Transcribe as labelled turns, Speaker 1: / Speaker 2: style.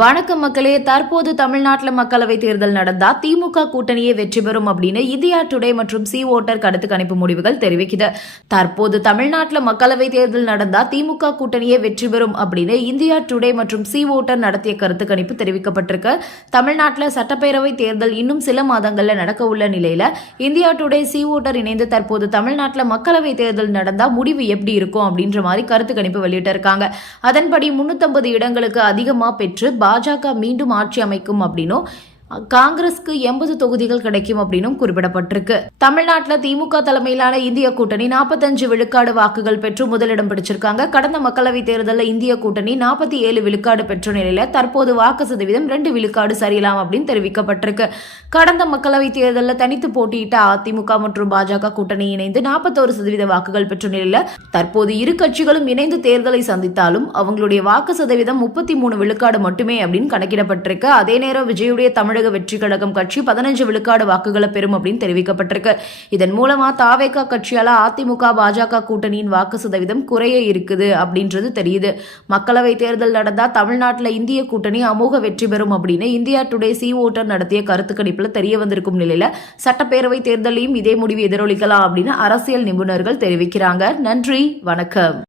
Speaker 1: வணக்கம் மக்களே. தற்போது தமிழ்நாட்டில் மக்களவை தேர்தல் நடந்தா திமுக கூட்டணியே வெற்றி பெறும் அப்படின்னு இந்தியா டுடே மற்றும் சி ஓட்டர் கருத்து கணிப்பு முடிவுகள் தெரிவிக்குது. தற்போது தமிழ்நாட்டில் மக்களவை தேர்தல் நடந்தா திமுக கூட்டணியே வெற்றி பெறும் அப்படின்னு இந்தியா டுடே மற்றும் சி ஓட்டர் நடத்திய கருத்து கணிப்பு தெரிவிக்கப்பட்டிருக்கு. தமிழ்நாட்டில் சட்டப்பேரவை தேர்தல் இன்னும் சில மாதங்களில் நடக்க உள்ள நிலையில இந்தியா டுடே சி ஓட்டர் இணைந்து தற்போது தமிழ்நாட்டில் மக்களவை தேர்தல் நடந்தா முடிவு எப்படி இருக்கும் அப்படின்ற மாதிரி கருத்து கணிப்பு வெளியிட்டிருக்காங்க. அதன்படி முன்னூத்தி இடங்களுக்கு அதிகமாக பெற்று பாஜக மீண்டும் ஆட்சி அமைக்கும் அப்படின்னும் காங்கிரஸ்க்கு எண்பது தொகுதிகள் கிடைக்கும் அப்படின்னும் குறிப்பிடப்பட்டிருக்கு. தமிழ்நாட்டில் திமுக தலைமையிலான இந்திய கூட்டணி நாற்பத்தஞ்சு விழுக்காடு வாக்குகள் பெற்று முதலிடம் பிடிச்சிருக்காங்க. கடந்த மக்களவைத் தேர்தலில் இந்திய கூட்டணி நாற்பத்தி ஏழு விழுக்காடு பெற்ற நிலையில தற்போது வாக்கு சதவீதம் ரெண்டு விழுக்காடு சரியலாம் அப்படின்னு தெரிவிக்கப்பட்டிருக்கு. கடந்த மக்களவைத் தேர்தலில் தனித்து போட்டியிட்ட அதிமுக மற்றும் பாஜக கூட்டணி இணைந்து நாற்பத்தோரு சதவீத வாக்குகள் பெற்ற நிலையில தற்போது இரு கட்சிகளும் இணைந்து தேர்தலை சந்தித்தாலும் அவங்களுடைய வாக்கு சதவீதம் முப்பத்தி மூணு விழுக்காடு மட்டுமே அப்படின்னு கணக்கிடப்பட்டிருக்கு. அதே நேரம் விஜயுடைய தமிழக வெற்றி கழகம் கட்சி பதினஞ்சு விழுக்காடு வாக்குகளை பெறும் அப்படின்னு தெரிவிக்கப்பட்டிருக்கு. இதன் மூலமா தாவேகா கட்சியால அதிமுக பாஜக கூட்டணியின் வாக்கு சதவீதம் குறைய இருக்குது அப்படின்றது தெரியுது. மக்களவை தேர்தல் நடந்தா தமிழ்நாட்டில் இந்திய கூட்டணி அமோக வெற்றி பெறும் அப்படின்னு இந்தியா டுடே சி ஓட்டர் நடத்திய கருத்து கணிப்புல தெரிய வந்திருக்கும் நிலையில சட்டப்பேரவை தேர்தலையும் இதே முடிவு எதிரொலிக்கலாம் அப்படின்னு அரசியல் நிபுணர்கள் தெரிவிக்கிறாங்க. நன்றி வணக்கம்.